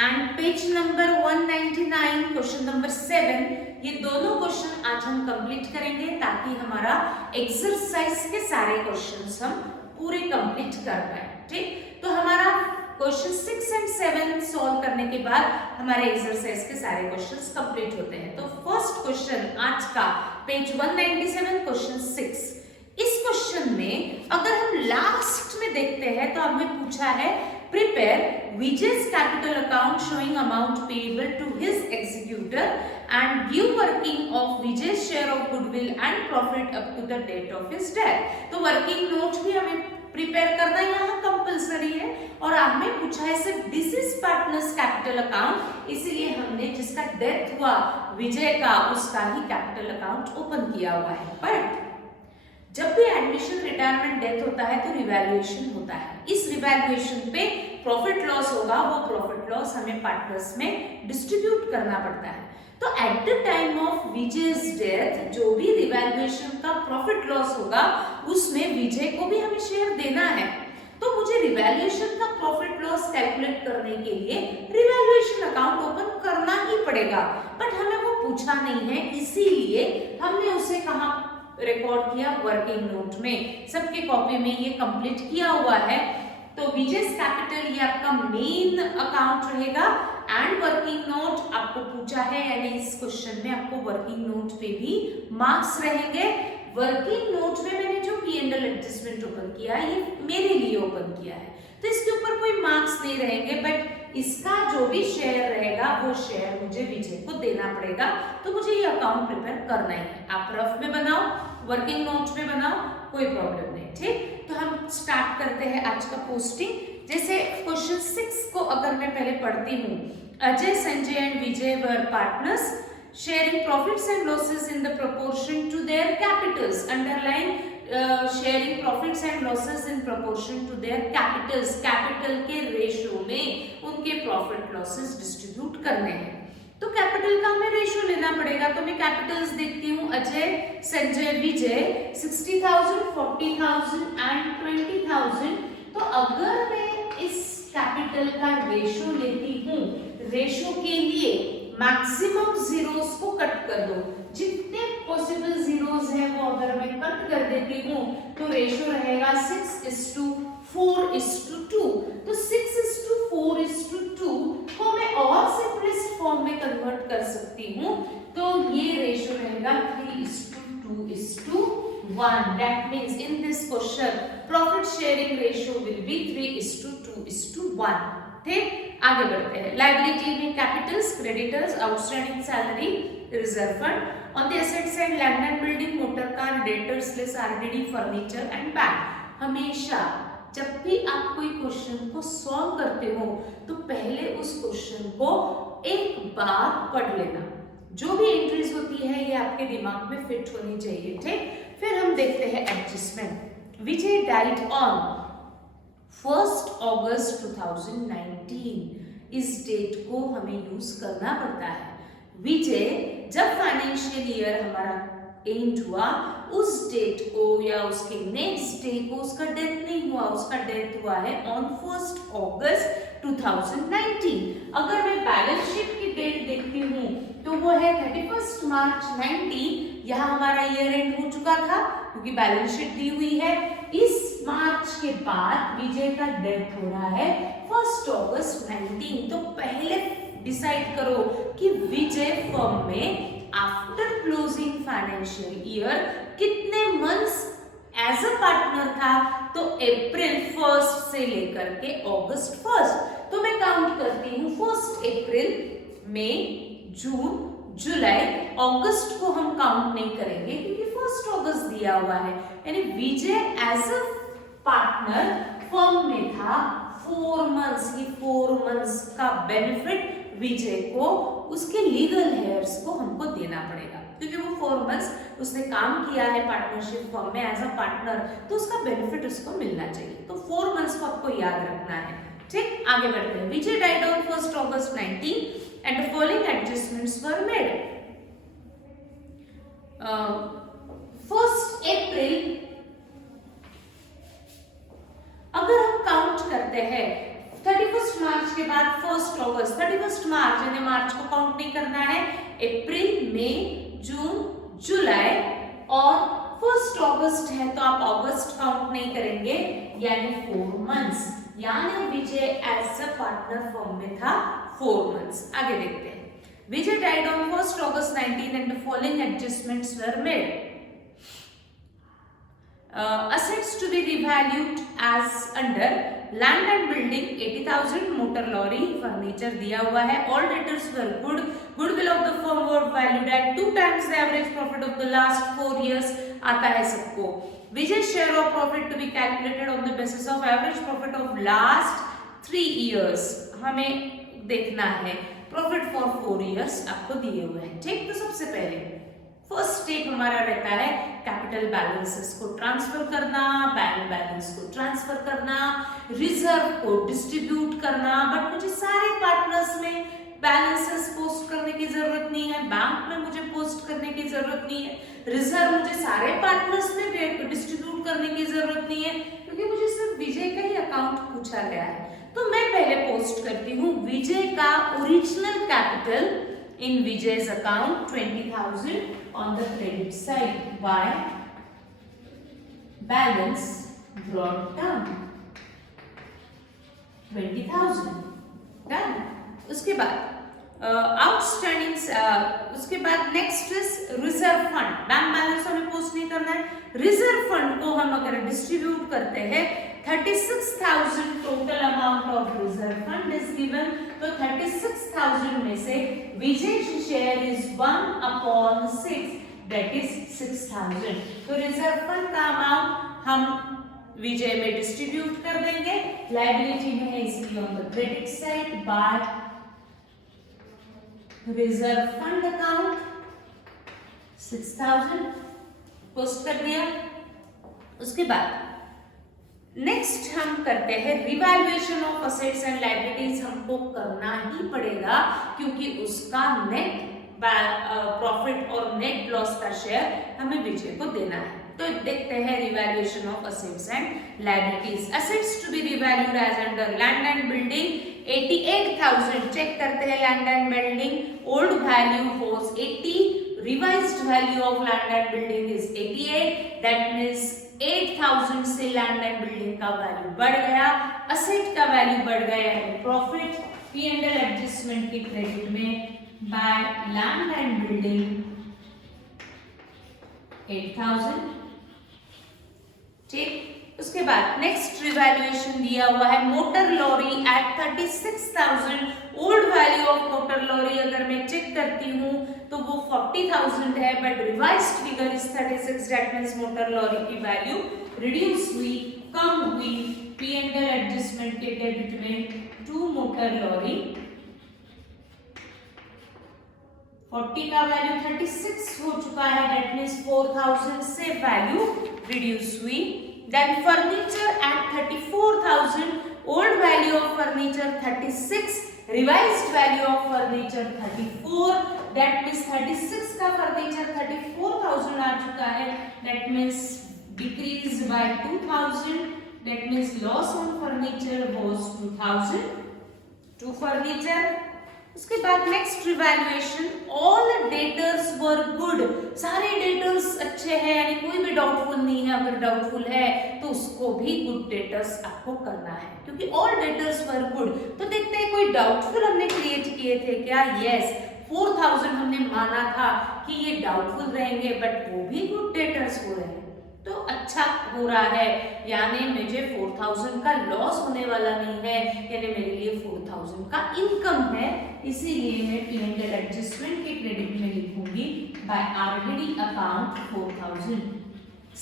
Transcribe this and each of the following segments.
And page number 199 question number 7, ये दोनों question आज हम कंप्लीट करेंगे ताकि हमारा एक्सरसाइज के सारे क्वेश्चंस हम पूरे कंप्लीट कर पाए। ठीक, तो हमारा क्वेश्चन 6 एंड 7 सॉल्व करने के बाद हमारे एक्सरसाइज के सारे क्वेश्चंस कंप्लीट होते हैं। तो फर्स्ट क्वेश्चन आज का पेज 197 क्वेश्चन 6, इस क्वेश्चन में अगर हम लास्ट में देखते हैं तो हमें पूछा है prepare Vijay's capital account showing amount payable to his executor and give working of Vijay's share of goodwill and profit up to the date of his death। तो वर्किंग नोट भी हमें प्रिपेयर करना यहाँ कंपलसरी है और हमें पूछा है सिर्फ डिसीज पार्टनर्स कैपिटल अकाउंट, इसीलिए हमने जिसका डेथ हुआ विजय का उसका ही कैपिटल अकाउंट ओपन किया हुआ है। बट जब भी एडमिशन, रिटायरमेंट, डेथ होता है तो रिवैल्यूएशन होता है। इस रिवैल्यूएशन पे प्रॉफिट लॉस होगा, वो प्रॉफिट लॉस हमें पार्टनर्स में डिस्ट्रीब्यूट करना पड़ता है। तो eight the time of Vijay's death जो भी रिवैल्यूएशन का प्रॉफिट लॉस होगा उसमें विजय को भी हमें शेयर देना है। तो मुझे रिवैल्यूएशन का प्रॉफिट लॉस कैलकुलेट करने के लिए रिवैल्यूएशन अकाउंट ओपन करना ही पड़ेगा, बट हमें वो पूछा नहीं है, इसीलिए हमने उसे कहा रिकॉर्ड किया वर्किंग नोट में। सबके कॉपी में ये कंप्लीट किया हुआ है। तो विजय's कैपिटल ये आपका मेन अकाउंट रहेगा एंड वर्किंग नोट आपको पूछा है, यानी इस क्वेश्चन में आपको वर्किंग नोट पे भी मार्क्स रहेंगे। वर्किंग नोट में मैंने जो P&L एडजस्टमेंट ओपन किया है ये मेरे लिए ओपन किया है, तो इसके ऊपर कोई मार्क्स नहीं रहेंगे, बट इसका जो भी शेयर रहेगा वो शेयर मुझे विजय को देना पड़ेगा। तो मुझे ये अकाउंट प्रिपेयर करना ही है। आप रफ में बनाओ, वर्किंग नोट में बनाओ, कोई प्रॉब्लम नहीं। ठीक, तो हम स्टार्ट करते हैं आज का पोस्टिंग। जैसे क्वेश्चन 6 को अगर मैं पहले पढ़ती हूँ, Ajay, Sanjay and Vijay were partners sharing profits and losses in the proportion to their capitals। underline sharing profits and losses in proportion to their capitals। Capital के रेशियो में उनके प्रॉफिट लॉसेस डिस्ट्रीब्यूट करने हैं। तो कैपिटल का हमें रेशियो लेना पड़ेगा। तो मैं कैपिटल्स देखती हूँ, अजय, संजय, विजय 60,000, 40,000 एंड 20,000। तो अगर मैं इस कैपिटल का रेशियो लेती हूँ, रेशियो के लिए मैक्सिमम जीरोस को कट कर दो, जितने पॉसिबल जीरोस हैं वो अगर मैं कट कर देती हूँ तो रेशियो रहेगा 6:4:2। तो 6:4:2 को मैं और सिंपलेस्ट फॉर्म में कन्वर्ट कर सकती हूँ, तो ये रेशियो रहेगा 3:2:1। That means in this question profit sharing ratio will be 3:2:1। ठीक, आगे बढ़ते हैं। लायबिलिटी में Capitals, creditors, outstanding salary, reserve fund. On the asset side land and building, motor car, debtors less RDD, furniture and bank. हमेशा जब भी आप कोई क्वेश्चन को सॉल्व करते हो तो पहले उस क्वेश्चन को एक बार पढ़ लेना। जो भी एंट्रीज होती है ये आपके दिमाग में फिट होनी चाहिए। ठीक, फिर हम देखते हैं एडजस्टमेंट। विजय डाइड ऑन 1 अगस्त 2019। इस डेट को हमें यूज करना पड़ता है। विजय जब फाइनेंशियल ईयर हमारा एंड हुआ उस डेट को या उसके नेक्स्ट डे को उसका डेथ नहीं हुआ, उसका डेथ हुआ है ऑन 1 अगस्त 2019। अगर मैं बैलेंस शीट की डेट देखती हूँ तो वो है 31 मार्च 19। यहाँ हमारा ईयर एंड हो चुका था क्योंकि बैलेंस शीट दी हुई है। इस मार्च के बाद विजय का डेथ हो रहा है 1 अगस्त 19। तो पहले डिसाइड करो कि विजय फर्म में आफ्टर क्लोजिंग फाइनेंशियल ईयर कितने मंथ्स एज अ पार्टनर था। तो अप्रैल 1 से लेकर के अगस्त 1। तो मैं काउंट करती हूँ 1 अप्रैल, मई, जून, जुलाई, अगस्त को हम काउंट नहीं करेंगे क्योंकि 1 अगस्त दिया हुआ है। यानी Vijay as a partner firm में था 4 मंथ्स। ये 4 मंथ्स का बेनिफिट विजय को उसके लीगल हेयर्स को हमको देना पड़ेगा क्योंकि वो 4 मंथ्स उसने काम किया है पार्टनरशिप फर्म में एज अ पार्टनर, तो उसका बेनिफिट उसको मिलना चाहिए। तो 4 मंथ्स को आपको याद रखना है। ठीक, आगे बढ़ते हैं। Vijay died on 1 August 19 and the following adjustments were made। 1 April अगर हम काउंट करते हैं 31 मार्च के बाद 1 अगस्त, 31 मार्च यानी मार्च को काउंट नहीं करना है, अप्रैल, मई, जून, जुलाई और 1 अगस्त है तो आप अगस्त काउंट नहीं करेंगे, यानी 4 मंथ्स, यानी Vijay as a partner firm में था 4 मंथ्स। आगे देखते हैं। Vijay died on 1 August 19 and the following adjustments were made. Assets to be revalued as under land and building 80,000, motor lorry, furniture दिया हुआ है, all debtors were good, goodwill of the firm were valued at 2 times the average profit of the last 4 years, आता है सबको। Vijay share of profit to be calculated on the basis of average profit of last 3 years, हमें देखना है profit for 4 years आपको दिए हुए हैं, ठीक। तो सबसे पहले फर्स्ट स्टेप हमारा रहता है कैपिटल बैलेंसेस को ट्रांसफर करना, बैंक बैलेंस को ट्रांसफर करना, रिजर्व को डिस्ट्रीब्यूट करना। बट मुझे सारे पार्टनर्स में बैलेंसेस पोस्ट करने की जरूरत नहीं है, बैंक में मुझे पोस्ट करने की जरूरत नहीं है, रिजर्व मुझे सारे पार्टनर्स में डिस्ट्रीब्यूट करने की जरूरत नहीं है, क्योंकि मुझे सिर्फ विजय का ही अकाउंट पूछा गया है। तो मैं पहले पोस्ट करती हूँ विजय का original capital in Vijay's account 20,000 on the credit side by balance brought down 20,000 done। उसके बाद आउटस्टैंडिंग, उसके बाद next is reserve fund. Bank balance हमें पोस्ट नहीं करना है, रिजर्व फंड को हम अगर डिस्ट्रीब्यूट करते हैं 36,000 total amount of reserve fund is given, तो 36,000 में से विजय शेयर इज 1/6 दैट इज 6,000। तो रिजर्व फंड का अमाउंट हम विजय में डिस्ट्रीब्यूट कर देंगे, लायबिलिटी में है इसलिए on the credit side by reserve fund account 6,000 post कर दिया। उसके बाद नेक्स्ट हम करते हैं revaluation of assets and liabilities, हमको करना ही पड़ेगा क्योंकि उसका नेट प्रॉफिट और नेट लॉस का शेयर हमें विजय को देना है। तो देखते हैं revaluation of assets and liabilities. Assets to be revalued as under land and building 88,000, check करते हैं land and building, old value was 80, revised value of land and building is 88, that means 8,000 से लैंड एंड बिल्डिंग का value बढ़ गया, asset का value बढ़ गया है, प्रॉफिट P&L एडजस्टमेंट के क्रेडिट में बाय लैंड एंड बिल्डिंग 8,000, ठीक। उसके बाद नेक्स्ट रिवैल्यूएशन दिया हुआ है motor lorry at 36,000, old value of motor lorry अगर मैं चेक करती हूँ तो वो 40,000 है, but revised figure is 36, that means motor lorry की वैल्यू रिड्यूस हुई, कम हुई, P&L एडजस्टमेंट के डेबिट में टू मोटर लॉरी 40 का वैल्यू 36 हो चुका है, दैट मींस 4,000 से वैल्यू रिड्यूस हुई। Then furniture at 34,000, old value of furniture 36, revised value of furniture 34, that means 36 का furniture 34,000 आ चुका है, that means decreased by 2,000, that means loss on furniture was 2,000 to furniture। उसके बाद next revaluation, all debtors were good, सारे debtors अच्छे हैं, यानी कोई भी डाउटफुल नहीं है, अगर डाउटफुल है तो उसको भी गुड डेटर्स आपको करना है, क्योंकि ऑल डेटर्स वर गुड। तो देखते हैं कोई डाउटफुल हमने क्रिएट किए थे क्या? यस, 4,000 हमने माना था कि ये डाउटफुल रहेंगे, बट वो भी गुड डेटर्स हो रहे हैं, तो अच्छा हो रहा है, यानी मुझे 4,000 का लॉस होने वाला नहीं है, यानी मेरे लिए 4,000 का इनकम है, इसीलिए मैं P&L एडजस्टमेंट के क्रेडिट में लिखूंगी बाय आरडीडी अकाउंट 4,000।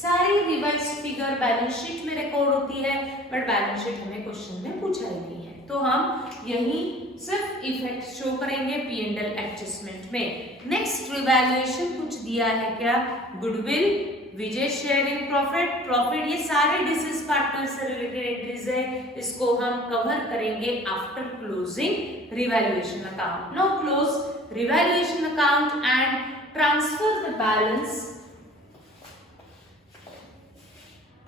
सारी रिवाइज फिगर बैलेंस शीट में रिकॉर्ड होती है, बट बैलेंस शीट हमें क्वेश्चन में पूछा ही नहीं है, तो हम यही सिर्फ इफेक्ट शो करेंगे P&L एडजस्टमेंट में। नेक्स्ट रिवैल्यूएशन कुछ दिया है क्या? गुडविल, विजय शेयरिंग प्रॉफिट, प्रॉफिट, ये सारे डिसीज पार्टनर से रिलेटेड एंट्रीज है, इसको हम कवर करेंगे after closing revaluation account. Now close revaluation account and transfer the balance.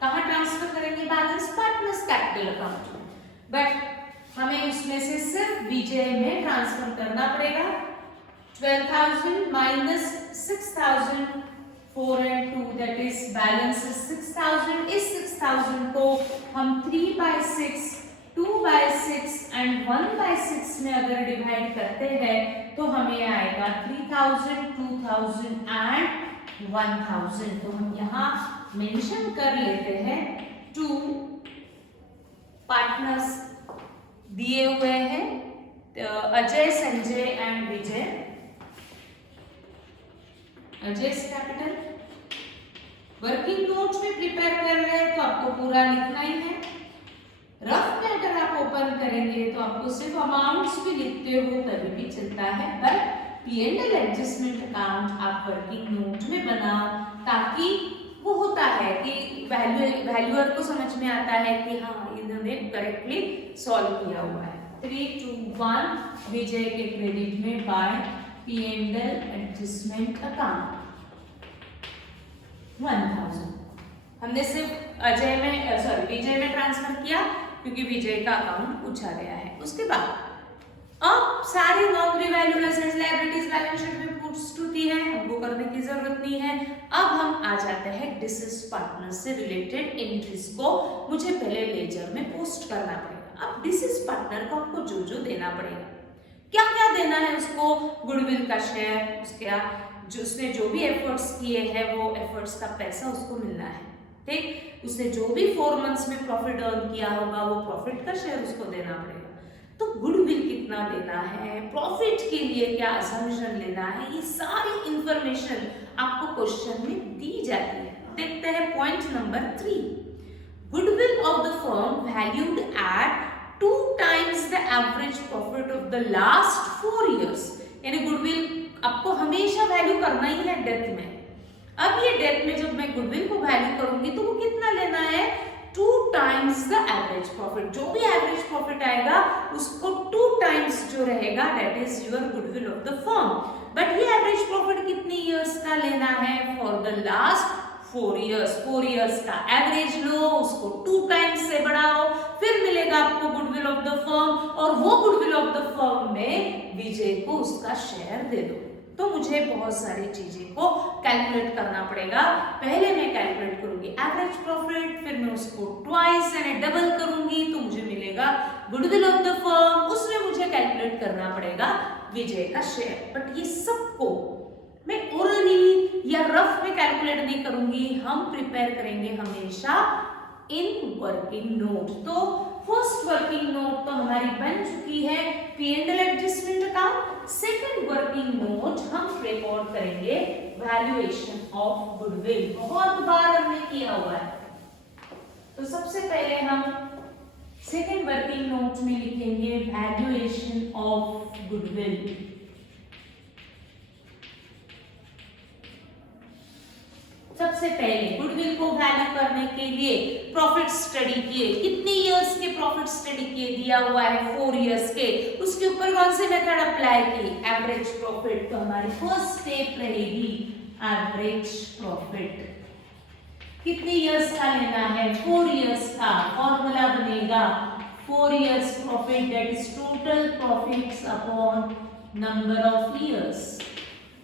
कहां ट्रांसफर करेंगे बैलेंस? पार्टनर्स कैपिटल अकाउंट में। बट हमें उसमें से सिर्फ विजय में ट्रांसफर करना पड़ेगा। 12,000 minus 6,000, 4 and 2 that is balance 6,000। इस 6,000 को हम 3/6, 2/6 एंड 1/6 में अगर डिवाइड करते हैं तो हमें आएगा 3,000, 2,000 एंड 1,000। तो हम यहाँ मेंशन कर लेते हैं 2 पार्टनर्स दिए हुए हैं, Ajay, Sanjay and Vijay. Ajay capital working notes में प्रिपेयर कर रहे हैं तो आपको पूरा लिखना ही है। रफ में अगर आप ओपन करेंगे तो आपको सिर्फ अमाउंट्स भी लिखते हो तभी भी चलता है, पर P&L एडजस्टमेंट अकाउंट आप वर्किंग नोट में बनाओ, ताकि वो होता है कि वैल्यूअर को समझ में आता है कि हाँ इन्होंने करेक्टली सॉल्व किया हुआ है। 3, 2, 1 विजय के क्रेडिट में बाय P&L एडजस्टमेंट अकाउंट 1,000। हमने सिर्फ अजय में विजय में ट्रांसफर किया क्योंकि विजय का अकाउंट पूछा गया है। उसके बाद अब सारी non revaluable assets liabilities balance sheet में पुट्स होती है, हमको करने की जरूरत नहीं है। अब हम आ जाते हैं डिसीज पार्टनर से रिलेटेड एंट्रीज को मुझे पहले लेजर में पोस्ट करना पड़ेगा। अब डिसीज पार्टनर को आपको जो जो देना पड़ेगा, क्या क्या देना है उसको, गुडविल का शेयर, उसने जो भी एफर्ट्स किए हैं वो एफर्ट्स का पैसा उसको मिलना है, ठीक। उसने जो भी 4 मंथ्स में प्रॉफिट अर्न किया होगा वो प्रॉफिट का शेयर उसको देना पड़ेगा। तो गुडविल कितना देना है, प्रॉफिट के लिए क्या असम्पशन लेना है, ये सारी इंफॉर्मेशन आपको क्वेश्चन में दी जाती है। देखते हैं point number 3, goodwill of the firm valued at 2 times the average profit of the last 4 years। यानी गुडविल आपको हमेशा वैल्यू करना ही है डेथ में। अब ये डेथ में जब मैं गुडविल को वैल्यू करूंगी तो वो कितना लेना है, 2 times the average profit। जो भी एवरेज प्रॉफिट आएगा उसको 2 times जो रहेगा that is your goodwill of the firm. But ये एवरेज प्रॉफिट कितनी इयर्स का लेना है, for the last 4 years। 4 years का एवरेज लो, उसको 2 times से बढ़ाओ, फिर मिलेगा आपको गुडविल ऑफ द फर्म, और वो गुडविल ऑफ द फर्म में विजय को उसका शेयर दे दो। तो मुझे बहुत सारी चीजें को कैलकुलेट करना पड़ेगा। पहले मैं कैलकुलेट करूंगी एवरेज प्रॉफिट, फिर मैं उसको ट्वाइस यानी डबल करूंगी तो मुझे मिलेगा गुडविल ऑफ द फर्म, उसमें मुझे कैलकुलेट करना पड़ेगा विजय का शेयर। बट ये सबको मैं ओरली या रफ में कैलकुलेट नहीं करूंगी, हम प्रिपेयर करेंगे हमेशा इन वर्किंग नोट। तो फर्स्ट वर्किंग नोट तो हमारी बन चुकी है P&L adjustment account. Second working note हम रिकॉर्ड करेंगे वैल्यूएशन ऑफ गुडविल। बहुत बार हमने किया हुआ है, तो सबसे पहले हम सेकंड वर्किंग नोट में लिखेंगे वैल्यूएशन ऑफ गुडविल। सबसे पहले गुडविल को वैल्यू करने के लिए प्रॉफिट स्टडी किए, कितने इयर्स के प्रॉफिट स्टडी किए, दिया हुआ है 4 इयर्स के। उसके ऊपर कौन से मेथड अप्लाई की, एवरेज प्रॉफिट। तो हमारी फर्स्ट स्टेप रहेगी एवरेज प्रॉफिट। कितने इयर्स का लेना है, 4 इयर्स का। फॉर्मूला बनेगा 4 years profit that is total profits upon number of years.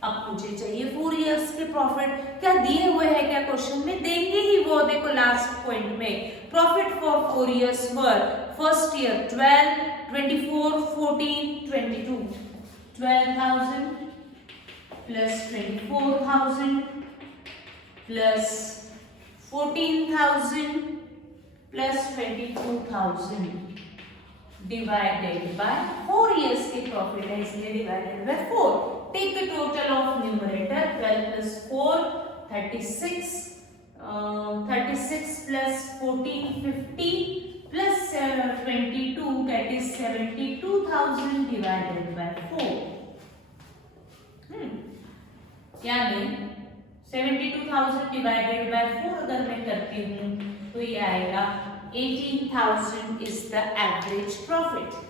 अब मुझे चाहिए 4 इयर्स के प्रॉफिट, क्या दिए हुए हैं क्या क्वेश्चन में, देंगे ही वो। देखो लास्ट पॉइंट में profit for 4 years were first year 12, 24, 14, 22। 12,000 plus 24,000 plus 14,000 plus 22,000 divided by 4 years के प्रॉफिट है इसलिए divided by 4। Take the total of numerator 12 plus 4 36, 36 plus 14 50 plus 22 that is 72,000 divided by 4। यानी 72,000 divided by 4 अगर मैं करती हूँ तो ये आएगा 18,000 is the average profit।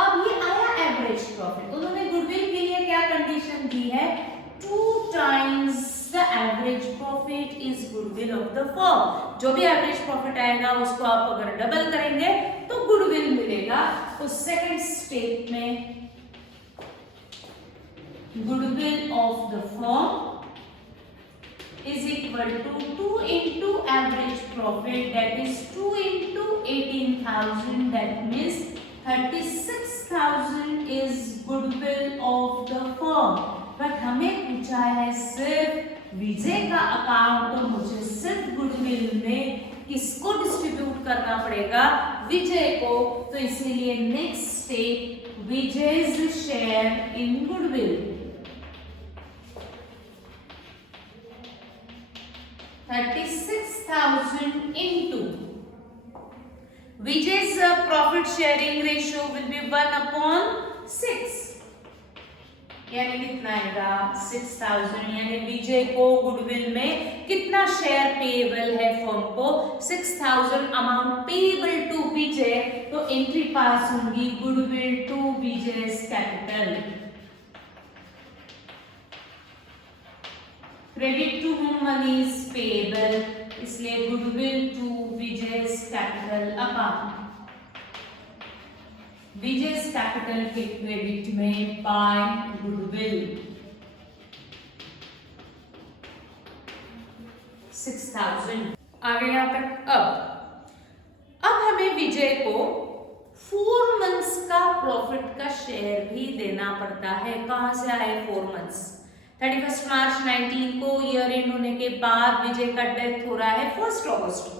अब ये आया एवरेज प्रॉफिट। उन्होंने गुडविल के लिए क्या कंडीशन दी है, 2 times the average profit is goodwill of the firm। जो भी एवरेज प्रॉफिट आएगा उसको आप अगर डबल करेंगे तो गुडविल मिलेगा। तो सेकंड स्टेप में goodwill of the firm is equal to 2 into average profit, that is 2 into 18,000, that means 36,000 is goodwill of the firm। But हमें पूछा है सिर्फ विजय का अकाउंट, तो मुझे सिर्फ गुडविल में किसको डिस्ट्रीब्यूट करना पड़ेगा, विजय को। तो इसीलिए next step Vijay's share in goodwill 36,000 into Vijay's profit sharing ratio will be 1/6, यानी कितना आएगा 6,000। यानी विजय को गुडविल में कितना शेयर पेएबल है फर्म को, 6,000 अमाउंट पेएबल टू विजय। तो एंट्री पास होंगी goodwill to Vijay's capital. Credit to whom money is payable, इसलिए goodwill to Vijay's capital account. Vijay's capital के क्रेडिट में बाय गुडविल 6,000 आ गए यहाँ तक। अब हमें विजय को 4 मंथ्स का प्रॉफिट का शेयर भी देना पड़ता है। कहां से आए 4 मंथ्स, 31 मार्च 19 को ईयर एंड होने के बाद विजय का डेथ हो रहा है 1 अगस्त को।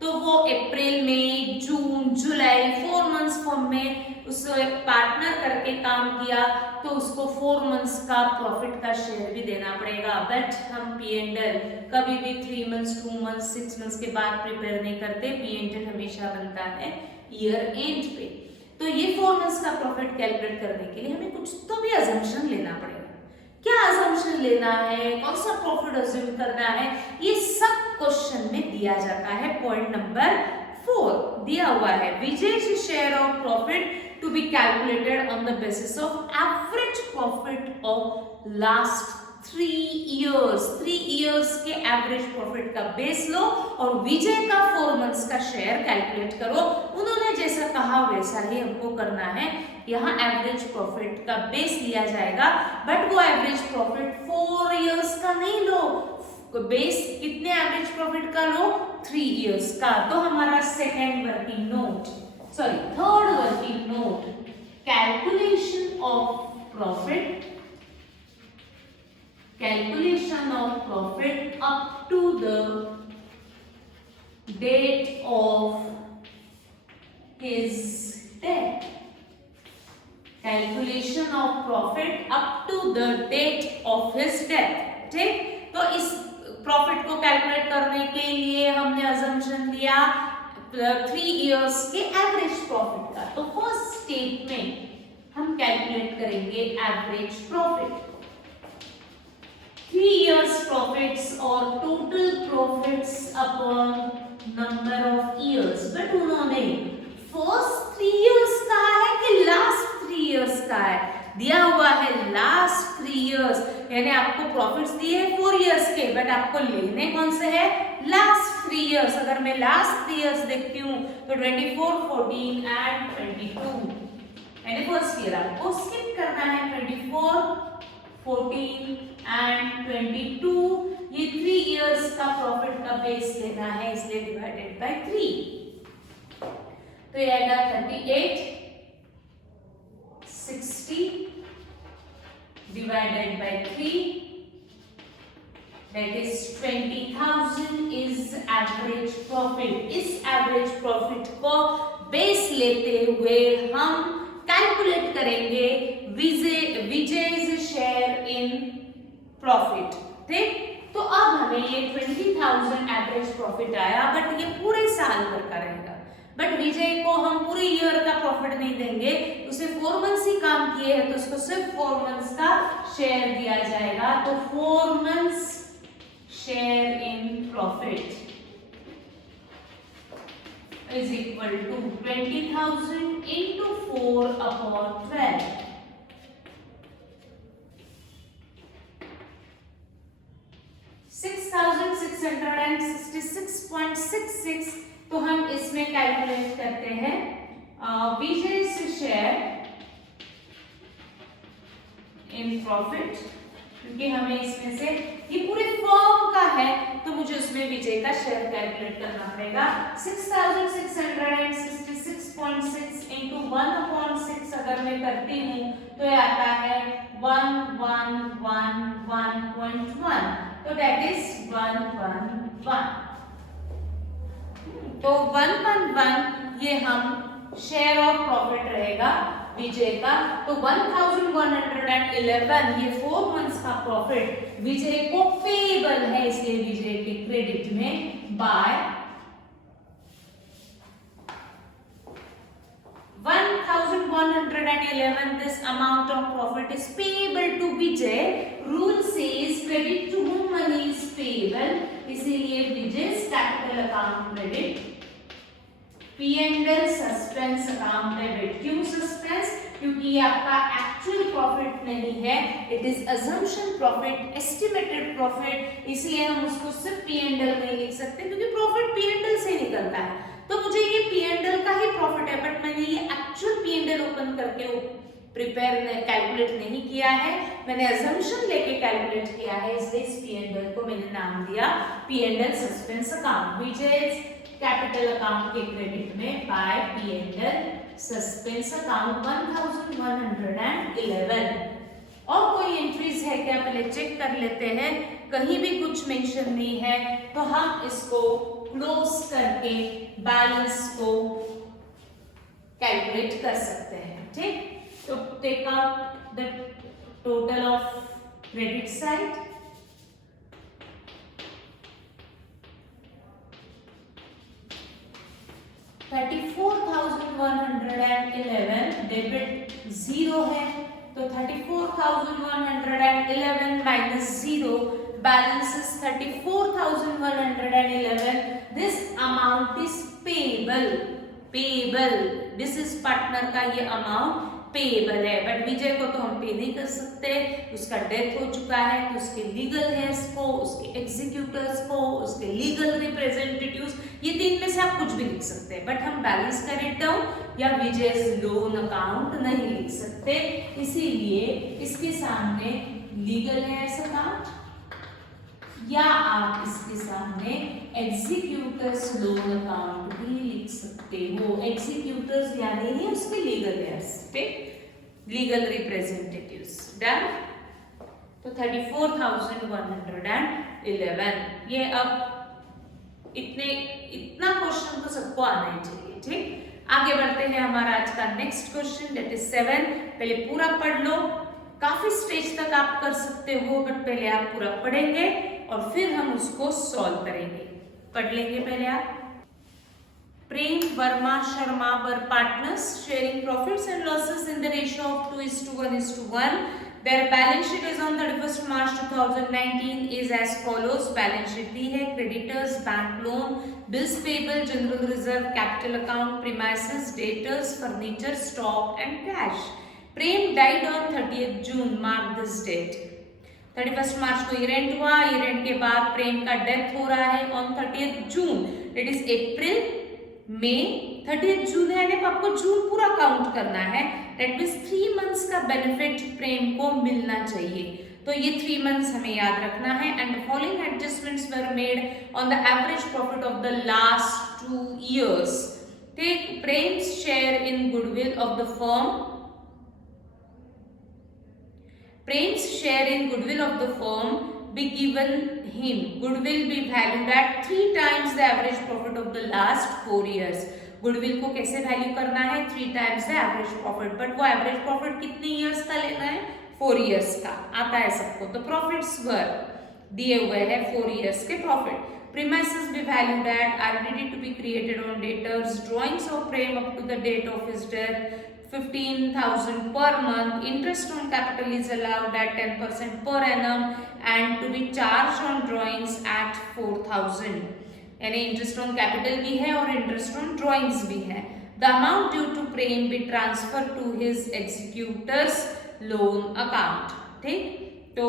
तो वो अप्रैल मई जून जुलाई 4 मंथ्स फर्म में उसको एक पार्टनर करके काम किया, तो उसको 4 मंथ्स का प्रॉफिट का शेयर भी देना पड़ेगा। बट हम P&L कभी भी 3 मंथ्स 2 मंथ्स 6 मंथ्स के बाद प्रिपेयर नहीं करते। P&L हमेशा बनता है ईयर एंड पे। तो ये 4 मंथ्स का प्रॉफिट कैलकुलेट करने के लिए हमें कुछ तो भी अजम्पशन लेना पड़ेगा। क्या अजम्पशन लेना है, कौन सा प्रॉफिट अज्यूम करना है, ये सब क्वेश्चन में दिया जाता है। पॉइंट नंबर 4 दिया हुआ है, Vijay's share of profit to be calculated on the basis of average profit of last 3 years. 3 years के एवरेज प्रॉफिट का बेस लो और विजय का 4 मंथ्स का शेयर कैलकुलेट करो। उन्होंने जैसा कहा वैसा ही हमको करना है। यहाँ एवरेज प्रॉफिट का बेस लिया जाएगा, बट वो एवरेज प्रॉफिट 4 इयर्स का नहीं लो, बेस कितने एवरेज प्रॉफिट का लो, 3 इयर्स का। तो हमारा third working note, calculation of profit up to the date of his death. Calculation of profit up to the date of his death. ठीक, तो इस प्रॉफिट को कैलकुलेट करने के लिए हमने अजम्पशन लिया 3 इयर्स के एवरेज प्रॉफिट का। तो फर्स्ट स्टेप में हम कैलकुलेट करेंगे एवरेज प्रॉफिट, 3 इयर्स प्रॉफिट्स और total profits upon number of years. But उन्होंने फर्स्ट 3 इयर्स कहा है कि लास्ट 3 इयर्स का है, दिया हुआ है लास्ट 3 इयर्स, यानी आपको प्रॉफिट्स दिए हैं 4 इयर्स के, बट आपको लेने कौन से है, लास्ट 3 इयर्स। अगर मैं लास्ट 3 इयर्स देखती हूँ तो 24, 14 एंड 22, यानी फर्स्ट ईयर आपको स्किप करना है। 24, 14 एंड 22 ये 3 इयर्स का प्रॉफिट का बेस लेना है, इसलिए डिवाइडेड बाय 3। तो ये आएगा 38, 60 divided by 3, that is 20,000 is average profit। इस average profit को बेस लेते हुए हम कैलकुलेट करेंगे विजय's शेयर इन प्रॉफिट। ठीक, तो अब हमें ये 20,000 एवरेज प्रॉफिट आया, बट ये पूरे साल भर का रहेगा। बट विजय को हम पूरे ईयर का प्रॉफिट नहीं देंगे, उसे 4 मंथ्स ही काम किए हैं, तो उसको सिर्फ 4 मंथ्स का शेयर दिया जाएगा। तो 4 months share in profit is equal to 20,000 into 4/12। 6,666 6.66, तो हम इसमें कैलकुलेट करते हैं विजय's शेयर इन प्रॉफिट, क्योंकि हमें इसमें से ये पूरे फर्म का है तो मुझे उसमें विजय का शेयर कैलकुलेट करना पड़ेगा। 6666.6 into 1/6 अगर मैं करती हूँ तो ये आता है 1111.1, तो दैट इज 111। तो 111 ये हम शेयर ऑफ प्रॉफिट रहेगा विजय का। तो 1111 ये 4 मंथ्स का प्रॉफिट विजय को पेएबल है, इसलिए विजय के क्रेडिट में bye 1111 this amount of profit is payable to Vijay. Rule says credit to whom money is payable, इसीलिए Vijay's capital account credit, P&L suspense account debit. क्यों सस्पेंस? क्योंकि ये आपका एक्चुअल प्रॉफिट नहीं है, it is assumption profit, estimated profit, इसलिए हम उसको सिर्फ P&L में लिख सकते हैं क्योंकि प्रॉफिट P&L से निकलता है। तो मुझे ये P&L का ही प्रॉफिट है, बट मैंने ये एक्चुअल P&L ओपन करके प्रिपेयर कैलकुलेट नहीं किया है, मैंने अजम्पशन लेके कैलकुलेट किया है, इसलिए इस P&L को मैंने नाम दिया P&L सस्पेंस अकाउंट। विजय कैपिटल अकाउंट के क्रेडिट में बाय P&L सस्पेंस अकाउंट 1111। और कोई एंट्रीज है क्या, पहले चेक कर लेते हैं। कहीं भी कुछ मेंशन नहीं है तो हम इसको क्लोज करके बैलेंस को कैलकुलेट कर सकते हैं। ठीक, तो take out the total of credit side, $34,111 debit 0 है, तो 34,111 minus 0 balance is 34,111। This amount is payable, this is partner का ये अमाउंट पेएबल है, बट विजय को तो हम पे नहीं कर सकते, उसका डेथ हो चुका है, तो उसके लीगल हेयर्स को, उसके एग्जीक्यूटर्स को, उसके लीगल रिप्रेजेंटेटिव्स, ये 3 में से आप कुछ भी लिख सकते हैं, बट हम बैलेंस करेंट डाउन या विजय's लोन अकाउंट नहीं लिख सकते, इसीलिए इसके सामने लीगल हेयर्स अकाउंट या आप इसके सामने एग्जीक्यूटर्स लोन अकाउंट भी लिख सकते हो। एग्जीक्यूटर्स यानी ही उसके लीगल हेयर्स पे लीगल रिप्रेजेंटेटिव्स। डन, तो 34,111 ये अब इतना क्वेश्चन तो सबको आना ही चाहिए। ठीक, आगे बढ़ते हैं, हमारा आज का नेक्स्ट क्वेश्चन दैट इज 7। पहले पूरा पढ़ लो, काफी स्टेज तक आप कर सकते हो, बट पहले आप पूरा पढ़ेंगे और फिर हम उसको सॉल्व करेंगे। पढ़ लेंगे पहले आप। Prem Verma Sharma were partners sharing profits and losses in the ratio of 2:1:1। Their balance sheet is on 31st March 2019 is as follows. Balance sheet दी है, creditors, bank loan, bills payable, general reserve, capital account, premises, debtors, furniture, stock and cash. Prem died on 30th June. Mark this date. 31st मार्च को year हुआ, year के बाद प्रेम का death हो रहा है on 30th June. That is April, May, 30th June है, यानी आपको जून पूरा काउंट करना है। दैट मीन्स 3 मंथ्स का बेनिफिट प्रेम को मिलना चाहिए, तो ये 3 मंथ्स हमें याद रखना है। And the following adjustments were made on the average profit of the last 2 years. Take Prem's share in goodwill of the firm, Prem's share in goodwill of the firm be given him. Goodwill be valued at 3 times the average profit of the last 4 years. Goodwill को कैसे value करना है? 3 times the average profit. But वो average profit कितने years का लेना है? 4 years का आता है सबको। तो profits वर दिए हुए हैं 4 years के profit. Premises be valued at, are ready to be created on debtors. Drawings of Prem up to the date of his death 15,000 per month. Interest on capital is allowed at 10% per annum and to be charged on drawings at 4,000. यानी interest on capital भी है और interest on drawings भी है। The amount due to Prem be transfer to his executors loan account. ठीक, तो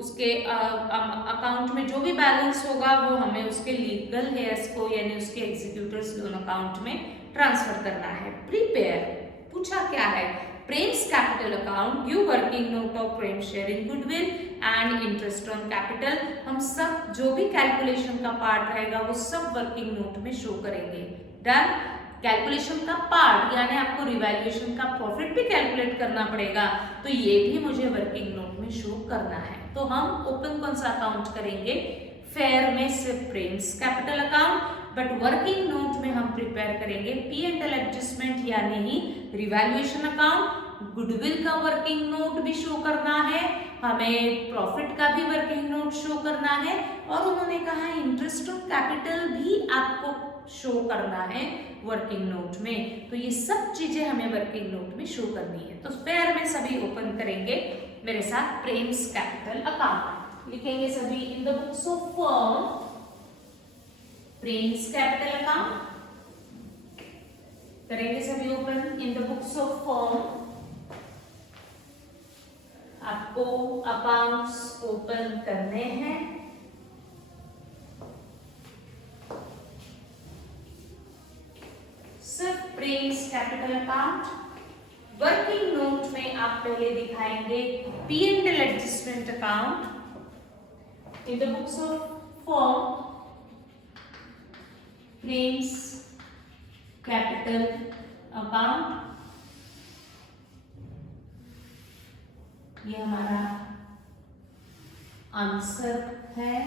उसके account में जो भी बैलेंस होगा वो हमें उसके लीगल हेयर्स को यानी उसके एग्जीक्यूटर्स लोन अकाउंट में ट्रांसफर करना है। प्रिपेयर पूछा क्या है, Prem's capital account give working note of Prem share in goodwill and interest on capital. हम सब जो भी कैलकुलेशन का पार्ट रहेगा वो सब वर्किंग नोट में शो करेंगे। डन। कैलकुलेशन का पार्ट यानी आपको रिवैल्यूएशन का प्रॉफिट भी कैलकुलेट करना पड़ेगा, तो ये भी मुझे वर्किंग नोट में शो करना है। तो हम ओपन कौन सा अकाउंट करेंगे, फेयर में सिर्फ Prem's capital account, but working note में हम प्रिपेयर करेंगे P&L एडजस्टमेंट यानी ही रिवैल्यूएशन अकाउंट। गुडविल का वर्किंग नोट भी शो करना है, हमें प्रॉफिट का भी वर्किंग नोट शो करना है, और उन्होंने कहा इंटरेस्ट ऑन कैपिटल भी आपको शो करना है वर्किंग नोट में। तो ये सब चीजें हमें वर्किंग नोट में शो करनी है। तो फेयर में सभी ओपन करेंगे मेरे साथ प्रेम्स कैपिटल अकाउंट, लिखेंगे सभी in the books of firm Prem's capital account, करेंगे सभी open in the books of firm. आपको अकाउंट्स ओपन करने हैं। सिर्फ Prem's capital account. Working note में आप पहले दिखाएंगे P&L adjustment account in the books of firm Prem's capital account. ये हमारा आंसर है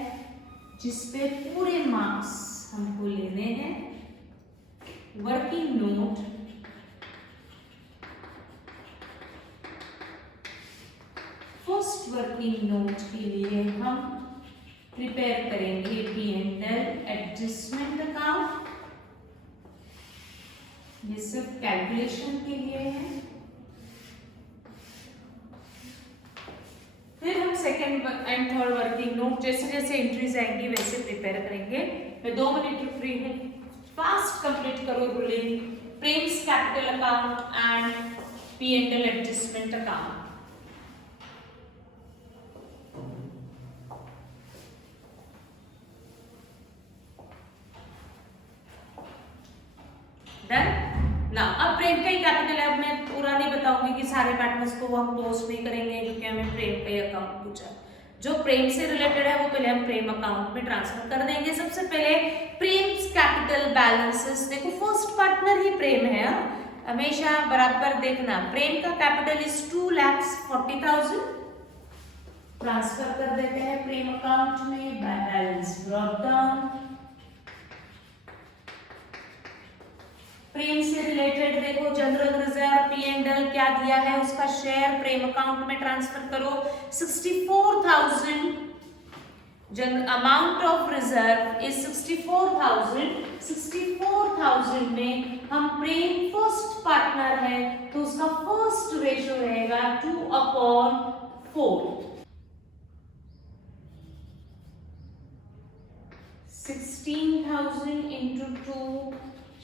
जिसपे पूरे मार्क्स हमको लेने हैं। Working node first working note के लिए हम प्रिपेयर करेंगे P&L एडजस्टमेंट अकाउंट। ये सिर्फ कैलकुलेशन के लिए है। फिर हम second and third working note जैसे जैसे एंट्रीज आएंगी वैसे प्रिपेयर करेंगे। मैं 2 मिनट फ्री हूँ, फास्ट कंप्लीट करो ruling Prem's capital account and P&L adjustment account. Done ना। अब प्रेम का ही कैपिटल है। अब मैं पूरा नहीं बताऊंगी कि सारे पैटर्न्स को वो हम पोस्ट नहीं करेंगे क्योंकि हमें प्रेम का ही अकाउंट पूछा। जो प्रेम से रिलेटेड है वो पहले हम प्रेम अकाउंट में ट्रांसफर कर देंगे। सबसे पहले प्रेम्स कैपिटल बैलेंसेस, देखो फर्स्ट पार्टनर ही प्रेम है, हमेशा बराबर देखना। प्रेम का कैपिटल इज 2,40,000, ट्रांसफर कर देते हैं प्रेम अकाउंट में बाय बैलेंस ब्रॉट डाउन। प्रेम से रिलेटेड देखो जनरल रिजर्व P&L क्या दिया है, उसका शेयर प्रेम अकाउंट में ट्रांसफर करो 64,000। Amount of reserve is 64,000। 64,000 में हम प्रेम फर्स्ट पार्टनर है तो उसका फर्स्ट रेशियो रहेगा 2/4। 16,000 into 2,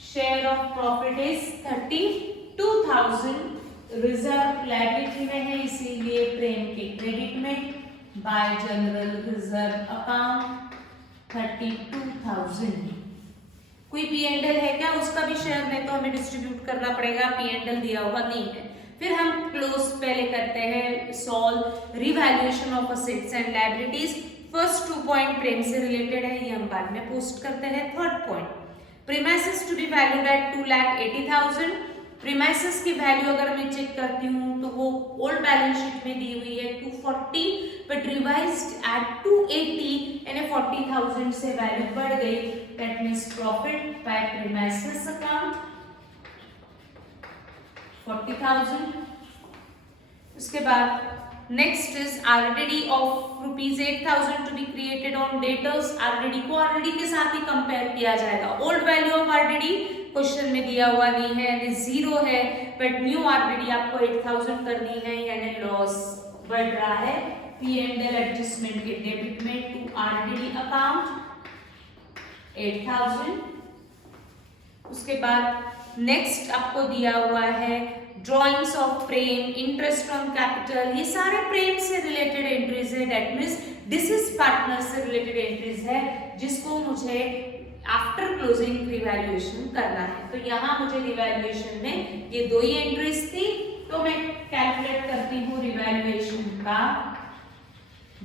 share of profit is 32,000। Reserve liability में है इसीलिए प्रेम के क्रेडिट में बाय जनरल रिजर्व अकाउंट 32,000। कोई P&L है क्या, उसका भी शेयर नहीं तो हमें डिस्ट्रीब्यूट करना पड़ेगा, P&L दिया हुआ नहीं है। फिर हम क्लोज पहले करते हैं solve revaluation of assets and liabilities. First 2 point Prem से रिलेटेड है, ये हम बाद में पोस्ट करते हैं। Third point premises to be valued at 2,80,000। Premises की वैल्यू अगर मैं चेक करती हूँ तो वो ओल्ड बैलेंस शीट में दी हुई है 240 बट रिवाइज्ड एट 280 यानी 40,000 से वैल्यू बढ़ गई। That means profit by premises account 40,000। उसके बाद next is RDD of ₹8,000 to be created on debtors. RDD को RDD के साथ ही कंपेयर किया जाएगा। Old value of RDD question में दिया हुआ नहीं है यानी 0 है, बट न्यू RDD आपको 8,000 करनी है यानी लॉस बढ़ रहा है। P&L एडजस्टमेंट के डेबिट में टू RDD अकाउंट 8,000। उसके बाद नेक्स्ट आपको दिया हुआ है drawings of Prem, interest on capital, ये सारे प्रेम से रिलेटेड एंट्रीज है। दैट मीन्स डिसीज पार्टनर से रिलेटेड एंट्रीज है जिसको मुझे आफ्टर क्लोजिंग रिवैल्यूएशन करना है। तो यहाँ मुझे रिवैल्यूएशन में ये दो ही एंट्रीज थी, तो मैं कैलकुलेट करती हूँ रिवैल्यूएशन का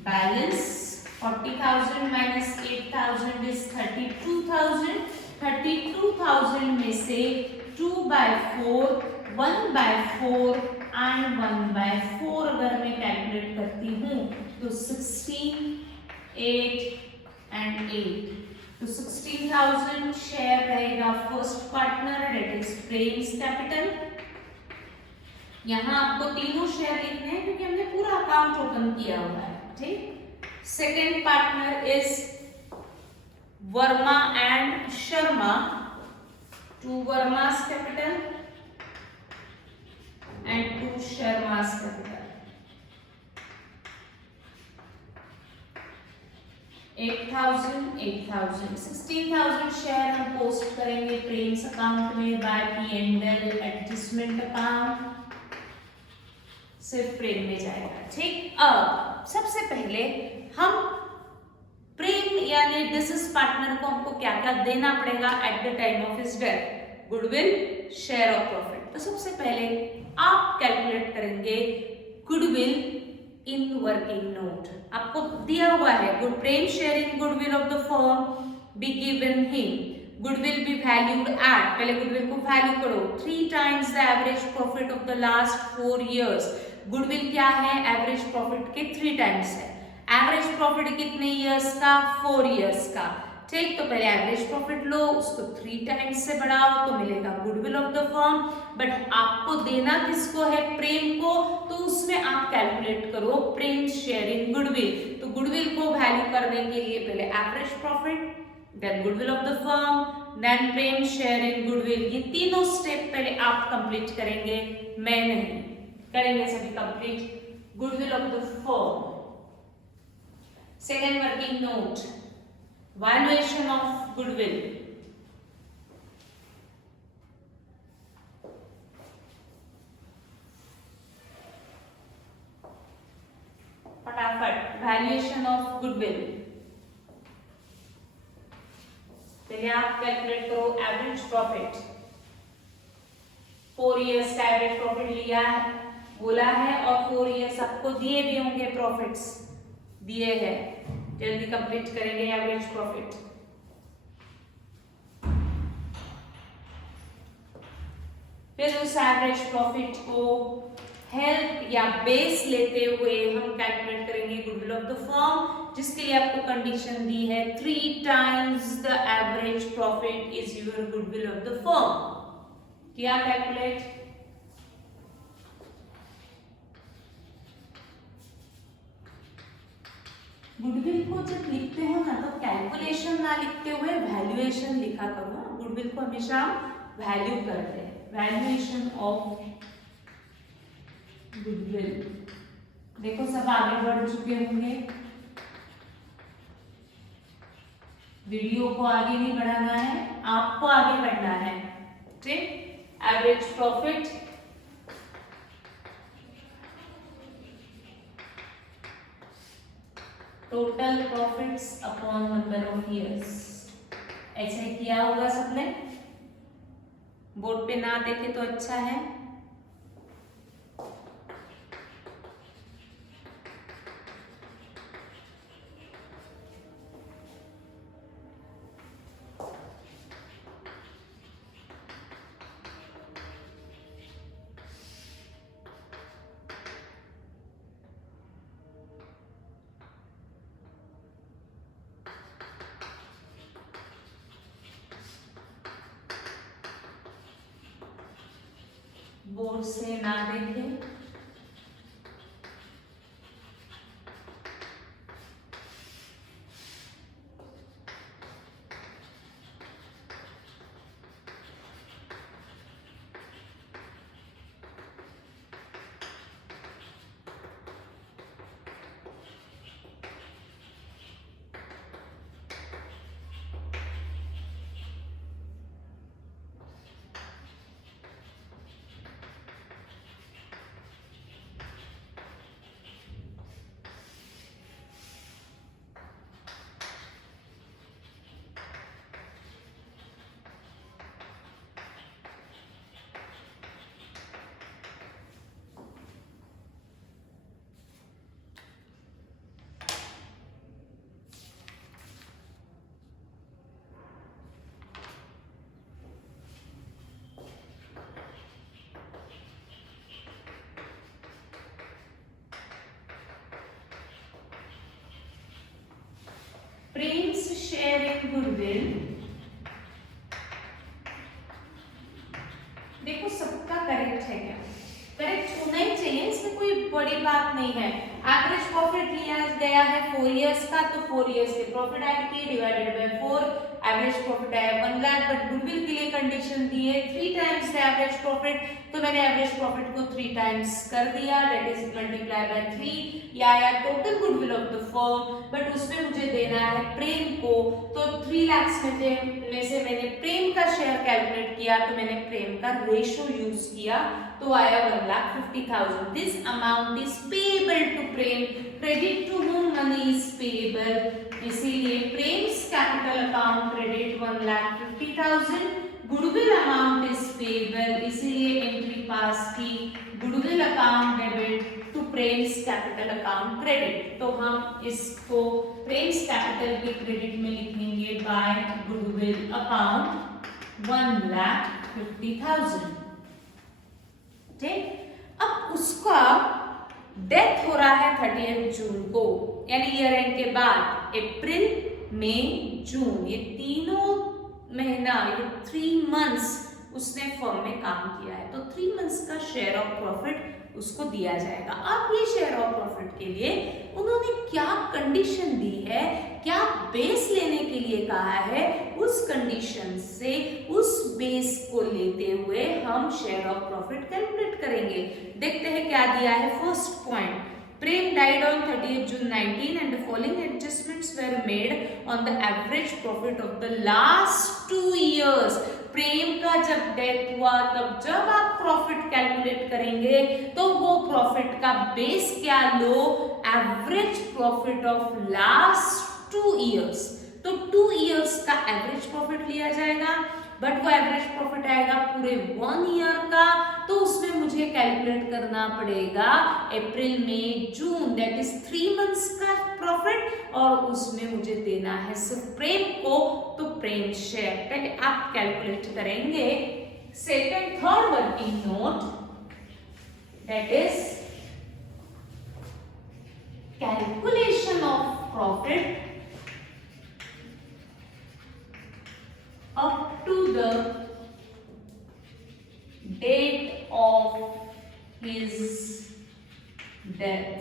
बैलेंस। 40,000 minus 8,000 is 32,000। 32,000 में से 2/4, 1/4 एंड 1/4 अगर मैं कैलकुलेट करती हूँ तो 16, 8 एंड 8, तो 16,000 शेयर रहेगा first partner, that is Prem's capital. यहाँ आपको तीनों शेयर लिखने हैं क्योंकि हमने पूरा अकाउंट ओपन किया हुआ है, ठीक। Second partner is Verma and Sharma, 2 वर्मा's capital and 2 शर्मा's capital। 8,000, 8,000, 16,000 share हम पोस्ट करेंगे प्रेम्स अकाउंट में बाय P&L एडजस्टमेंट अकाउंट, सिर्फ प्रेम में जाएगा, ठीक। अब सबसे पहले हम प्रेम यानी डिसीज पार्टनर को हमको क्या क्या देना पड़ेगा eight the time of his death? Goodwill, share of profit. तो सबसे पहले आप कैलकुलेट करेंगे गुडविल इन वर्किंग नोट। आपको दिया हुआ है good Prem share in goodwill of the firm be given him, goodwill B valued eight, पहले गुडविल को वैल्यू करो 3 times the average profit of the last 4 years। Goodwill क्या है? एवरेज प्रॉफिट के 3 times है। एवरेज प्रॉफिट कितने years का? 4 years का, ठीक। तो पहले एवरेज प्रॉफिट लो, उसको 3 times से बढ़ाओ तो मिलेगा goodwill of the firm. But आपको देना किसको है? प्रेम को, तो उसमें आप कैलकुलेट करो प्रेम शेयर इन गुडविल। तो गुडविल को वैल्यू करने के लिए पहले average profit, then goodwill of the firm, then Prem share in goodwill. ये तीनों स्टेप पहले आप कंप्लीट करेंगे, मैं नहीं, करेंगे सभी complete. Goodwill of the firm, second working note, valuation of goodwill, फटाफट वैल्यूएशन ऑफ गुडविल। पहले आप कैलकुलेट करो एवरेज प्रॉफिट, 4 years का एवरेज प्रॉफिट लिया है, बोला है, और 4 years आपको दिए भी होंगे, प्रॉफिट्स दिए हैं, जल्दी कंप्लीट करेंगे एवरेज प्रॉफिट। फिर उस एवरेज प्रॉफिट को हेल्प या बेस लेते हुए हम कैलकुलेट करेंगे गुडविल ऑफ द फर्म, जिसके लिए आपको कंडीशन दी है 3 times the average profit is your goodwill of the firm. किया कैलकुलेट? गुडविल को जब लिखते हो ना तो कैलकुलेशन ना लिखते हुए वैल्यूएशन लिखा करो ना। गुडविल को हमेशा वैल्यू करते हैं, वैल्यूएशन ऑफ गुडविल। देखो सब आगे बढ़ चुके होंगे, वीडियो को आगे नहीं बढ़ाना है, आपको आगे बढ़ना है, ठीक। Average profit, total profits upon number of years. ऐसे किया होगा सबने, बोर्ड पे ना देखे तो अच्छा है। बोर्ड से ना देखें, प्रेम्स शेयर इन गुडविल, देखो सबका करेक्ट है क्या? करेक्ट होना ही चाहिए, इसमें कोई बड़ी बात नहीं है। एवरेज प्रॉफिट लिया गया है 4 इयर्स का, तो 4 इयर्स के प्रॉफिट ऐड किए डिवाइडेड बाय 4, एवरेज प्रॉफिट आया 1 लाख, बट गुडविल के लिए कंडीशन दी है 3 टाइम्स द एवरेज प्रॉफिट, तो मैंने एवरेज प्रॉफिट को 3 टाइम्स कर दिया, दैट इज मल्टीप्लाई बाय 3, ये आया total goodwill of the firm, but उसमें मुझे देना है प्रेम को, तो 3 लाख में से मैंने प्रेम का शेयर कैलकुलेट किया, तो मैंने प्रेम का रेशो यूज किया, तो आया 1,50,000। This amount is payable to Prem, credit to whom money is payable, इसीलिए Prem's capital account credit 1,50,000, goodwill amount is payable, इसीलिए एंट्री पास की, goodwill account debit to Prem's capital account credit, तो हम इसको प्रेम्स कैपिटल के क्रेडिट में लिखेंगे बाय गुडविल अकाउंट 1,50,000। ठीक, अब उसका डेथ हो रहा है 30 जून को, यानी ईयर एंड के बाद अप्रैल मई जून, ये तीनों महीना, ये 3 मंथ्स उसने फर्म में काम किया है, तो 3 मंथ्स का शेयर ऑफ प्रॉफिट उसको दिया जाएगा। अब ये शेयर ऑफ प्रॉफिट के लिए उन्होंने क्या कंडीशन दी है, क्या बेस लेने के लिए कहा है, उस कंडीशन से उस बेस को लेते हुए हम शेयर ऑफ प्रॉफिट कैलकुलेट करेंगे। देखते हैं क्या दिया है। First point, Prem died on 30th June 19 and the following adjustments were made on the average profit of the last 2 years। प्रेम का जब डेथ हुआ तब जब आप प्रॉफिट कैलकुलेट करेंगे तो वो प्रॉफिट का बेस क्या लो, average profit of last 2 years, तो 2 इयर्स का एवरेज प्रॉफिट लिया जाएगा, बट वो एवरेज प्रॉफिट आएगा पूरे 1 ईयर का, तो उसमें मुझे कैलकुलेट करना पड़ेगा अप्रैल मई जून, दैट इज 3 मंथ्स का प्रॉफिट, और उसमें मुझे देना है सिर्फ प्रेम को, तो प्रेम शेयर, पहले आप कैलकुलेट करेंगे। Second third working note, that is calculation of profit up to the date of his death।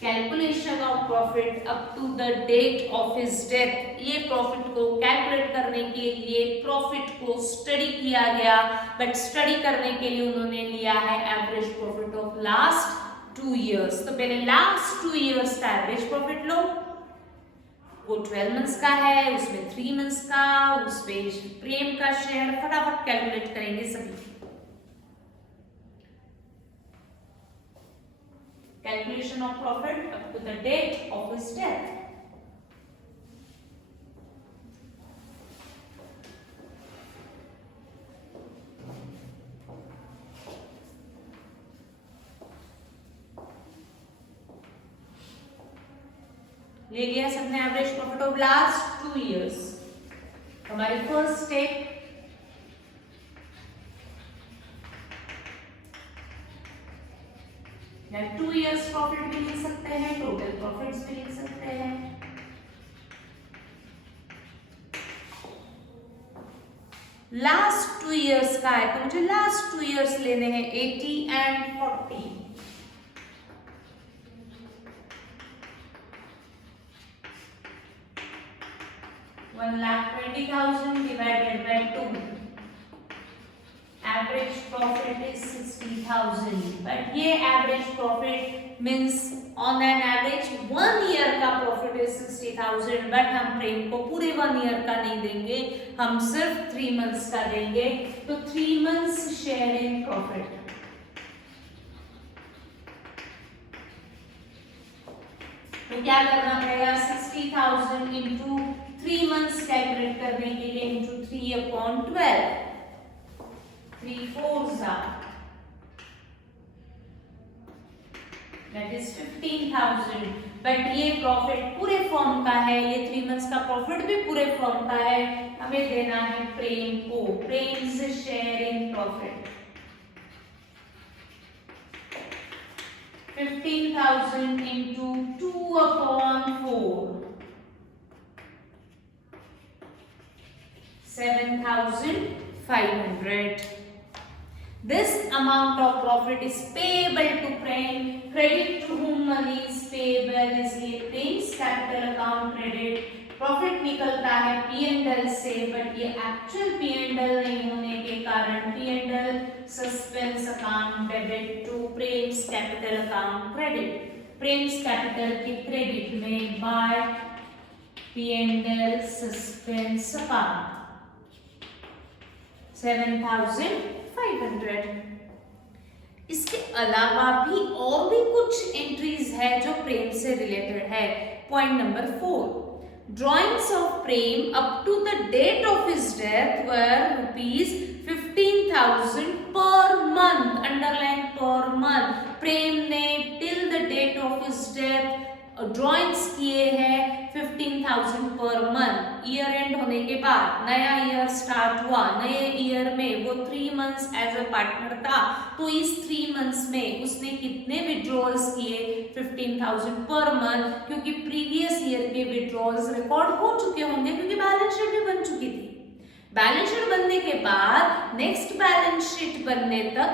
Calculation of profit up to the date of his death, ये प्रॉफिट को कैलकुलेट करने के लिए प्रॉफिट को study किया गया, but study करने के लिए उन्होंने लिया है average profit of last 2 years, तो पहले लास्ट 2 इयर्स का एवरेज प्रॉफिट लो, वो 12 मंथ्स का है, उसमें 3 मंथ्स का, उसमें प्रेम का शेयर, फटाफट कैलकुलेट करेंगे सभी। Calculation of profit up to the date of his death. ले लिया सबने average profit of last 2 years. हमारी फर्स्ट स्टेप, या 2 इयर्स प्रॉफिट भी लिख सकते हैं, टोटल प्रॉफिट्स भी लिख सकते हैं। लास्ट 2 इयर्स का है तो मुझे लास्ट 2 इयर्स लेने हैं 80 and 40। 1,20,000 divided by 2, average profit is 60,000, but ये average profit means on an average 1 year का profit is 60,000, but हम प्रेम को पूरे 1 year का नहीं देंगे, हम सिर्फ 3 months का देंगे, तो 3 months share in profit। तो क्या करना पड़ेगा, 60,000 into 3 months कैलकुलेट करने के लिए into 3/12, 3 4s that is 15,000, but ये प्रॉफिट पूरे फॉर्म का है, ये 3 मंथ्स का प्रॉफिट भी पूरे फॉर्म का है, हमें देना है प्रेम को, प्रेम से share in profit. 15,000 into 2/4, 7,500. This amount of profit is payable to Prem. Credit to whom money is payable, इसलिए Prem's capital account credit. Profit निकलता है P&L से, बट ये एक्चुअल P&L नहीं होने के कारण P&L suspense account debit to Prem's capital account credit. Prem's capital के क्रेडिट में बाय P&L सस्पेंस अकाउंट 7,500. इसके अलावा भी और भी कुछ एंट्रीज है जो प्रेम से रिलेटेड है. Point number 4, drawings of Prem up to the date of his death were rupees 15,000 per month. Underline per month. Prem ने till the date of his death drawings किए हैं 15,000 पर मंथ. ईयर एंड होने के बाद नया year start हुआ. नए year में वो 3 मंथ्स एज अ पार्टनर था, तो इस 3 मंथ्स में उसने कितने विड्रॉल्स किए? 15,000 पर मंथ, क्योंकि प्रीवियस ईयर के विड्रॉल्स रिकॉर्ड हो चुके होंगे क्योंकि बैलेंस शीट भी बन चुकी थी. बैलेंस शीट बनने के बाद नेक्स्ट बैलेंस शीट बनने तक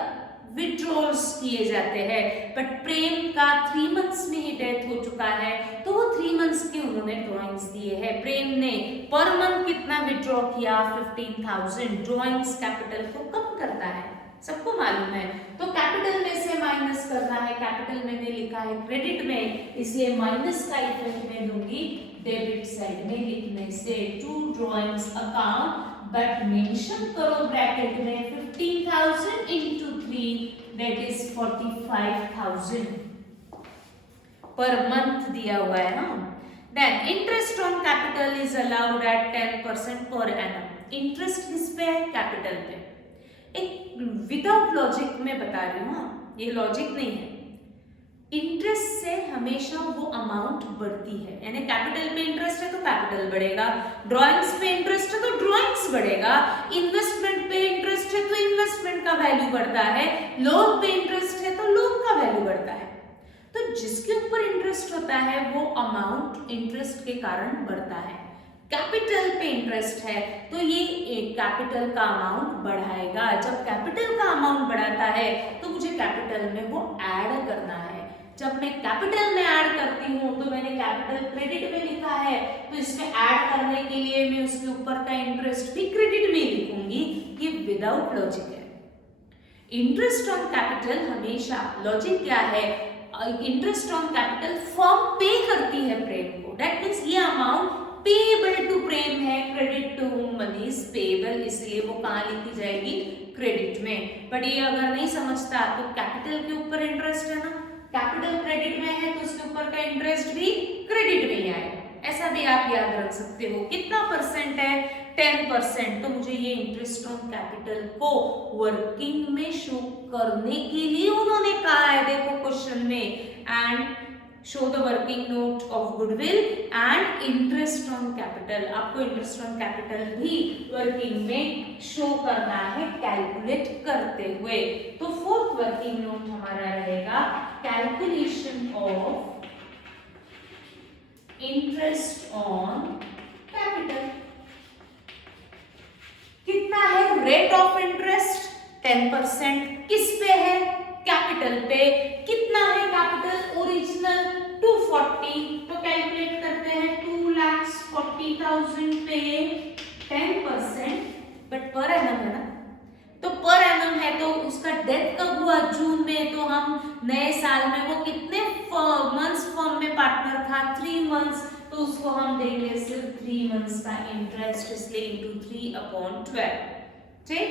विड्रॉल्स किए जाते हैं. बट प्रेम का 3 मंथ्स में ही डेथ हो चुका है, तो वो 3 मंथ्स के उन्होंने ड्रॉइंग्स दिए हैं. प्रेम ने पर मंथ कितना विड्रॉ किया? 15,000. ड्रॉइंग्स कैपिटल को कम करता है, सबको मालूम है. तो कैपिटल में से माइनस करना है. कैपिटल मैंने लिखा है क्रेडिट में, इसलिए माइनस का इफेक्ट मैं दूंगी डेबिट साइड में लिखने से. To drawings account, but mention करो ब्रैकेट में 15,000 into 3, that is 45,000 per month दिया हुआ है ना. Then interest on capital is allowed at 10% per annum. Interest किस पे है? कैपिटल पे. एक विदाउट लॉजिक में बता रही हूँ, ये लॉजिक नहीं है. इंटरेस्ट से हमेशा वो अमाउंट बढ़ती है, यानी कैपिटल पे इंटरेस्ट है तो कैपिटल बढ़ेगा, ड्रॉइंग्स पे इंटरेस्ट है तो ड्रॉइंग्स बढ़ेगा, इन्वेस्टमेंट पे इंटरेस्ट है तो इन्वेस्टमेंट का वैल्यू बढ़ता है, लोन पे इंटरेस्ट है तो लोन का वैल्यू बढ़ता है. तो जिसके ऊपर इंटरेस्ट होता है वो अमाउंट इंटरेस्ट के कारण बढ़ता है. कैपिटल पे इंटरेस्ट है तो ये कैपिटल का अमाउंट बढ़ाएगा. जब कैपिटल का अमाउंट बढ़ाता है तो मुझे कैपिटल में वो ऐड करना है. जब मैं कैपिटल में ऐड करती हूँ तो मैंने कैपिटल क्रेडिट में लिखा है, तो इसमें ऐड करने के लिए मैं उसके ऊपर का इंटरेस्ट भी क्रेडिट में लिखूंगी. ये विदाउट लॉजिक है. इंटरेस्ट ऑन कैपिटल हमेशा, लॉजिक क्या है? इंटरेस्ट ऑन कैपिटल फर्म पे करती है प्रेम को. दैट मींस ये अमाउंट पेएबल टू प्रेम है. Credit to whom money is payable, इसलिए वो कहाँ लिखी जाएगी? क्रेडिट में. बट ये अगर नहीं समझता तो कैपिटल के ऊपर इंटरेस्ट है ना, कैपिटल क्रेडिट में है तो उसके ऊपर का इंटरेस्ट भी क्रेडिट में ही आएगा. ऐसा भी आप याद रख सकते हो. कितना परसेंट है? 10%. तो मुझे ये इंटरेस्ट ऑन कैपिटल को वर्किंग में शो करने के लिए उन्होंने कहा है, देखो क्वेश्चन में, and show the working note of goodwill and interest on capital. आपको इंटरेस्ट ऑन कैपिटल भी वर्किंग में शो करना है कैलकुलेट करते हुए. तो फोर्थ वर्किंग नोट हमारा रहेगा calculation of interest on capital. कितना है रेट ऑफ इंटरेस्ट? 10%. किस पे है? कैपिटल पे. कितना है कैपिटल? ओरिजिनल 240. तो कैलकुलेट करते हैं 2,40,000 पे 10%, बट पर एनम है ना, तो पर एनम है तो उसका डेथ कब हुआ? जून में. तो हम नए साल में वो कितने मंथ्स फर्म में पार्टनर था? 3 मंथ्स. तो उसको हम देंगे सिर्फ 3 मंथ्स का इंटरेस्ट, इसलिए इंटू 3/12. ठीक.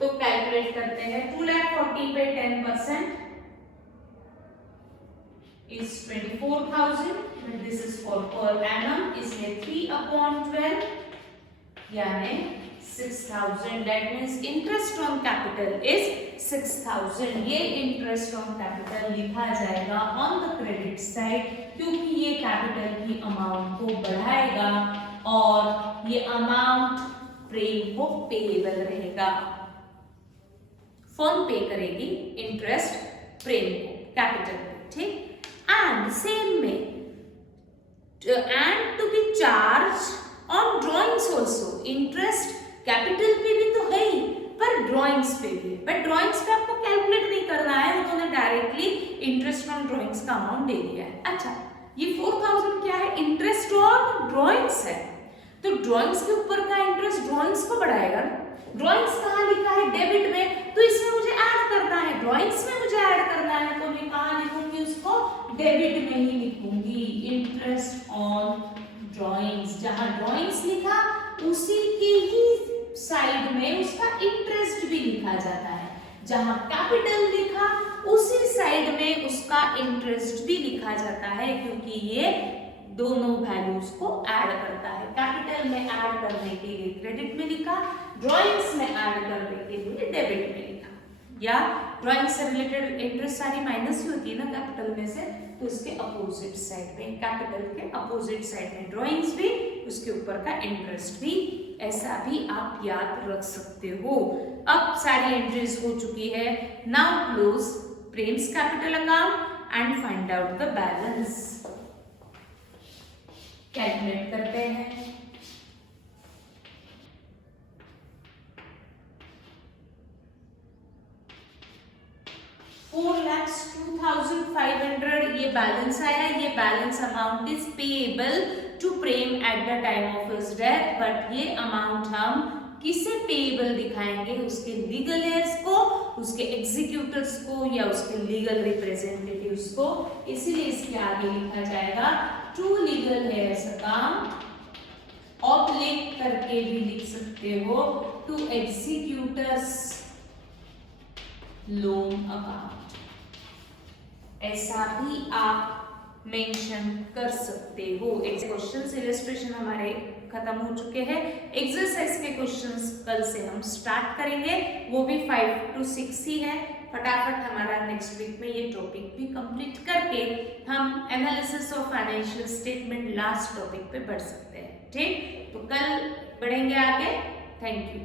तो कैलकुलेट करते हैं 2,40,000 पे 10% is 24,000, but this is for per annum, इसलिए 3/12 यानी 6,000. That means interest on capital is 6,000. ये interest on capital लिखा जाएगा on the credit side, क्योंकि ये कैपिटल की अमाउंट को बढ़ाएगा और ये अमाउंट प्रेम को पेएबल रहेगा. फर्म पे करेगी इंटरेस्ट प्रेम को कैपिटल में. ठीक. एंड सेम में and to be charged on drawings also. Interest capital पे भी तो है ही, पर ड्राइंग्स पे भी है, बट ड्राइंग्स पे आपको कैलकुलेट नहीं करना है, उन्होंने डायरेक्टली इंटरेस्ट ऑन ड्राइंग्स का अमाउंट दे दिया है। अच्छा, ये 4000 क्या है? इंटरेस्ट ऑन ड्राइंग्स है, तो ड्राइंग्स के ऊपर का इंटरेस्ट ड्राइंग्स को बढ़ाएगा ना। ड्राइंग्स कहाँ लिखा है? डेबिट में, तो इसमें मुझे ऐड करना है, ड्राइंग्स में मुझे ऐड करना है, तो मैं कहाँ लिखूंगी उसको? डेबिट में ही लिखूंगी, इंटरेस्ट ऑन ड्राइंग्स। जहां ड्राइंग्स लिखा उसी के ही साइड में उसका इंटरेस्ट भी लिखा जाता है, जहां कैपिटल लिखा उसी साइड में उसका इंटरेस्ट भी लिखा जाता है, क्योंकि ये दोनों वैल्यूज को ऐड करता है। कैपिटल में ऐड करने के लिए क्रेडिट में लिखा, ड्राइंग्स में ऐड करने के लिए डेबिट में लिखा। या ड्राइंग से रिलेटेड इंटरेस्ट सारी माइनस ही होती है ना कैपिटल में से, तो उसके अपोजिट साइड में, कैपिटल के अपोजिट साइड में ड्राइंग्स भी, उसके ऊपर का इंटरेस्ट भी, ऐसा भी आप याद रख सकते हो। अब सारी एंट्रीज हो चुकी है। Now close Prem's capital account and find out the balance. Calculate करते हैं। $4,02,500 ये बैलेंस आया। ये balance amount is payable to Prem at the time of his death, but ये अमाउंट हम किसे पेएबल दिखाएंगे? उसके लीगल हेयर्स को, उसके एग्जीक्यूटर्स को, या उसके लीगल रिप्रेजेंटेटिव्स को। इसीलिए इसके आगे लिखा जाएगा to legal heirs account, oblique करके भी लिख सकते हो टू एग्जीक्यूटर्स लोन अकाउंट, ऐसा भी आप मेंशन कर सकते हो। क्वेश्चंस इलस्ट्रेशन हमारे खत्म हो चुके हैं। एक्सरसाइज के क्वेश्चंस कल से हम स्टार्ट करेंगे, वो भी 5 to 6 ही है। फटाफट हमारा नेक्स्ट वीक में ये टॉपिक भी कंप्लीट करके हम analysis of financial statement last topic पे बढ़ सकते हैं। ठीक, तो कल बढ़ेंगे आगे। Thank you.